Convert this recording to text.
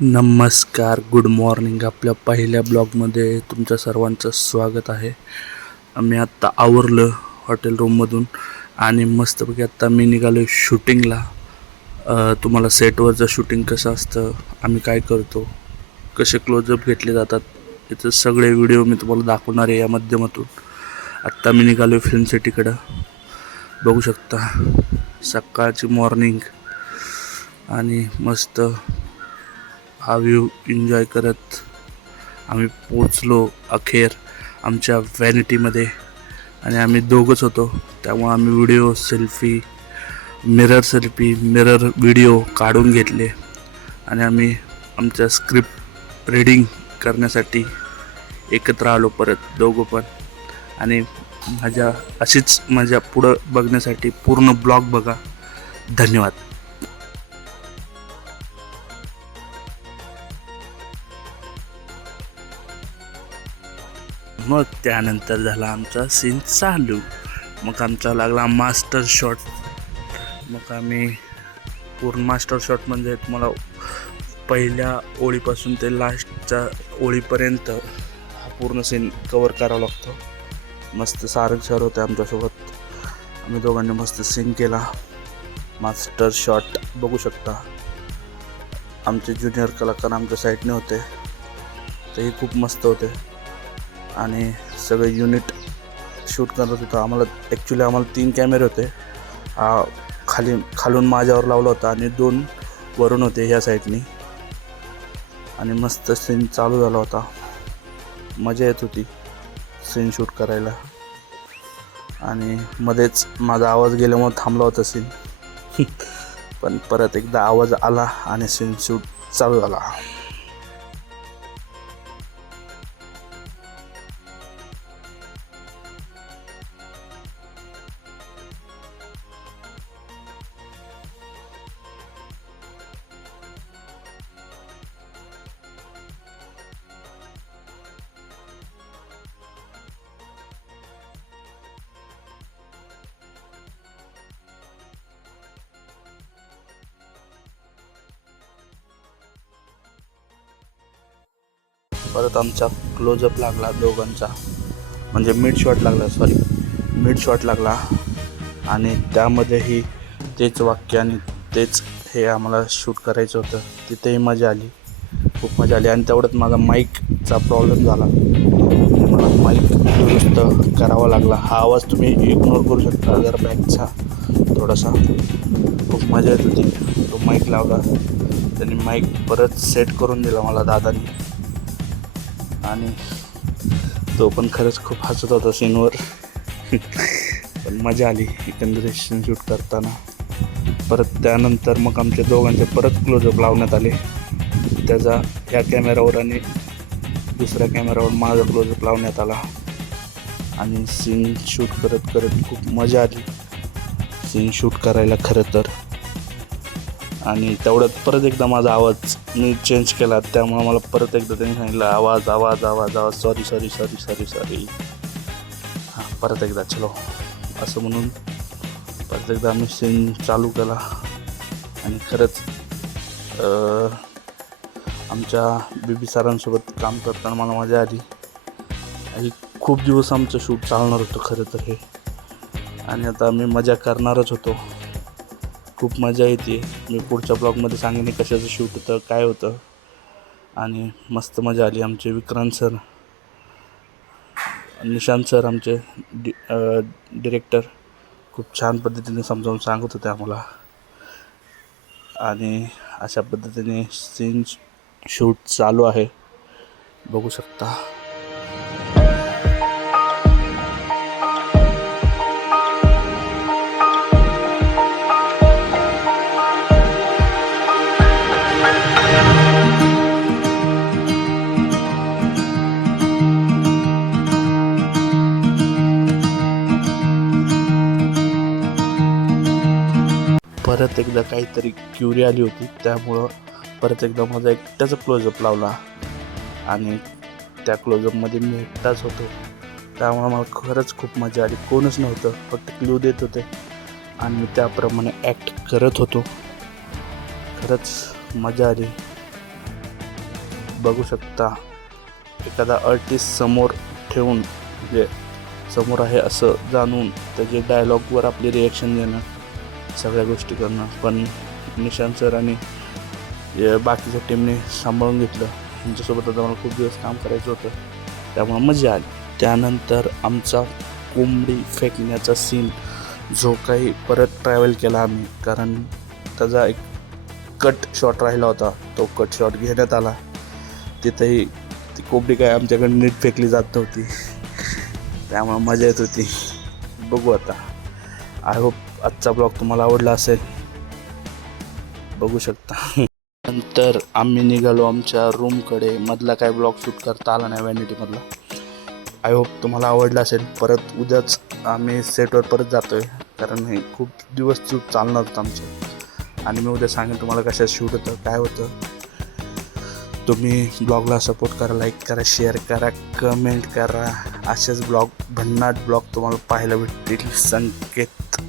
नमस्कार, good morning. आपल्या पहिल्या ब्लॉगमध्ये तुमच्या सर्वांचं स्वागत आहे. मी आत्ता आवरलं हॉटेल रूममधून आणि मस्तपैकी आत्ता मी निघालो शूटिंगला. तुम्हाला सेटवरचं शूटिंग कसं असतं, आम्ही काय करतो, कसे क्लोजअप घेतले जातात, याचे सगळे व्हिडिओ मी तुम्हाला दाखवणार आहे या माध्यमातून. आत्ता मी निघालो फिल्म सिटीकडं. बघू शकता सकाळची मॉर्निंग आणि मस्त हा व्ह्यू एन्जॉय करत आम्ही पोचलो अखेर आमच्या व्हॅनिटीमध्ये. आणि आम्ही दोघंच होतो, त्यामुळे आम्ही व्हिडिओ मिरर व्हिडिओ काढून घेतले आणि आम्ही आमच्या स्क्रिप्ट रीडिंग करण्यासाठी एकत्र आलो परत दोघं पण. आणि अशीच मजा पुढं बघण्यासाठी पूर्ण ब्लॉग बघा. धन्यवाद. मग त्यानंतर झाला आमचा सीन चालू. मग आमचा लागला मास्टर शॉट. मग आम्ही पूर्ण मास्टर शॉट म्हणजे तुम्हाला पहिल्या ओळीपासून ते लास्टच्या ओळीपर्यंत हा पूर्ण सीन कवर करावा लागतो. मस्त सारंग सर होते आमच्यासोबत. आम्ही दोघांनी मस्त सीन केला. मास्टर शॉट बघू शकता. आमचे ज्युनियर कलाकार आमच्या साईडने होते, तेही खूप मस्त होते. आणि सगळे युनिट शूट करत होतं. आम्हाला 3 कॅमेरे होते. खालून माझ्यावर लावला होता आणि 2 वरून होते ह्या साईडनी. आणि मस्त सीन चालू झाला होता. मजा येत होती सीन शूट करायला. आणि मध्येच माझा आवाज गेल्यामुळे थांबला होता सीन. पण परत एकदा आवाज आला आणि सीन शूट चालू झाला. परत आमचा क्लोजअप लागला दोघांचा, म्हणजे मिड शॉट लागला. आणि त्यामध्येही तेच वाक्य आणि तेच हे आम्हाला शूट करायचं होतं. तिथेही मजा आली, खूप मजा आली. आणि तेवढ्यात माझा माईकचा प्रॉब्लेम झाला. मला माईक दुरुस्त करावा लागला. हा आवाज तुम्ही इग्नोर करू शकता जर बॅकचा थोडासा. खूप मजा येत होती. तो माईक लावला, त्यांनी माईक परत सेट करून दिला मला दादांनी. आणि तो पण खरंच खूप हसत होता सीनवर. पण मजा आली एकंदरीत सीन शूट करताना. परत त्यानंतर मग आमच्या दोघांचे परत क्लोजअप लावण्यात आले. त्याचा ह्या कॅमेरावर आणि दुसऱ्या कॅमेरावर माझा क्लोजअप लावण्यात आला. आणि सीन शूट करत खूप मजा आली सीन शूट करायला खरं तर. आणि तेवढ्यात परत एकदा माझा आवाज मी चेंज केला, त्यामुळे मला परत एकदा त्यांनी सांगितलं आवाज सॉरी. हां, परत एकदा चलो असं म्हणून परत एकदा आम्ही सीन चालू केला. आणि खरंच आमच्या बीबी सरांसोबत काम करताना मला मजा आली. आणि खूप दिवस आमचं शूट चालणार होतं खरं तर हे. आणि आता आम्ही मजा करणारच होतो. खूप मजा येते. मी पुढच्या ब्लॉगमध्ये सांगेन कशाचं शूट होतं, काय होतं. आणि मस्त मजा आली. आमचे विक्रांत सर, निशांत सर आमचे डिरेक्टर खूप छान पद्धतीने समजावून सांगत होते आम्हाला. आणि अशा पद्धतीने सीन शूट चालू आहे, बघू शकता. परत एकदा काहीतरी क्युरी आली होती, त्यामुळं परत एकदा माझा एकट्याचा क्लोजअप लावला. आणि त्या क्लोजअपमध्ये मी एकटाच होतो, त्यामुळे मला खरंच खूप मजा आली. कोणच नव्हतं, फक्त क्लू देत होते आणि मी त्याप्रमाणे ॲक्ट करत होतो. खरंच मजा आली. बघू शकता एखादा आर्टिस्ट समोर ठेवून म्हणजे समोर आहे असं जाणून त्याचे डायलॉगवर आपली रिॲक्शन देणं, सगळ्या गोष्टी करणं. पण निशांत सर आणि बाकीच्या टीमने सांभाळून घेतलं. त्यांच्यासोबत आता मला खूप दिवस काम करायचं होतं, त्यामुळे मजा आली. त्यानंतर आमचा कोंबडी फेकण्याचा सीन जो काही परत ट्रॅव्हल केला आम्ही, कारण त्याचा एक कट शॉट राहिला होता, तो कट शॉट घेण्यात आला. तिथंही ती कोंबडी काय आमच्याकडे नीट फेकली जात नव्हती, त्यामुळे मजा येत होती. बघू आता. आय होप आजचा ब्लॉग तुम्हाला आवडला असेल. बघू शकता. नंतर आम्ही निघालो आमच्या रूमकडे. मधला काय ब्लॉग शूट करता आला नाही व्हॅनिटीमधला. आय होप तुम्हाला आवडला असेल. परत उद्याच आम्ही सेटवर परत जातो आहे, कारण हे खूप दिवस शूट चालणार होतं आमचं. आणि मी उद्या सांगेन तुम्हाला कशात शूट होतं, काय होतं. तुम्ही ब्लॉगला सपोर्ट करा, लाईक करा, शेअर करा, कमेंट करा. असेच ब्लॉग, भन्नाट ब्लॉग तुम्हाला पाहायला भेटतील. संकेत